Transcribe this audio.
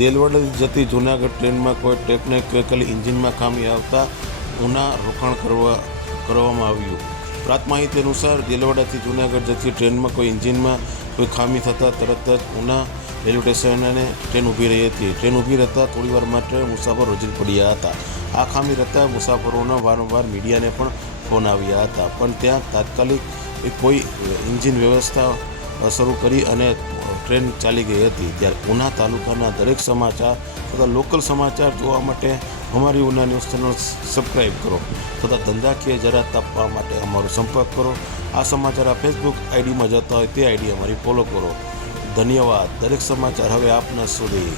દેલવાડાથી જતી જૂનાગઢ ટ્રેનમાં કોઈ ટેકનિકલ એન્જિનમાં ખામી આવતા ઉના રોકાણ કરવામાં આવ્યું। પ્રાપ્ત માહિતી અનુસાર દેલવાડાથી જૂનાગઢ જતી ટ્રેનમાં કોઈ એન્જિનમાં કોઈ ખામી થતાં તરત જ ઉના રેલવે સ્ટેશને ટ્રેન ઊભી રહી હતી। ટ્રેન ઊભી રહેતા થોડીવાર માટે મુસાફરો રજી પડ્યા હતા। આ ખામી રહેતા મુસાફરોના વારંવાર મીડિયાને પણ ફોન આવ્યા હતા, પણ ત્યાં તાત્કાલિક કોઈ એન્જિન વ્યવસ્થા શરૂ કરી અને ટ્રેન ચાલી ગઈ હતી। ત્યારે ઉના તાલુકાના દરેક સમાચાર તથા લોકલ સમાચાર જોવા માટે અમારી ઉના ન્યૂઝ ચેનલ સબસ્ક્રાઈબ કરો તથા ધંધાકીય જાહેરાત આપવા માટે અમારો સંપર્ક કરો। આ સમાચાર આ ફેસબુક આઈડીમાં જતા હોય તે આઈડી અમારી ફોલો કરો। ધન્યવાદ। દરેક સમાચાર હવે આપના સુધી।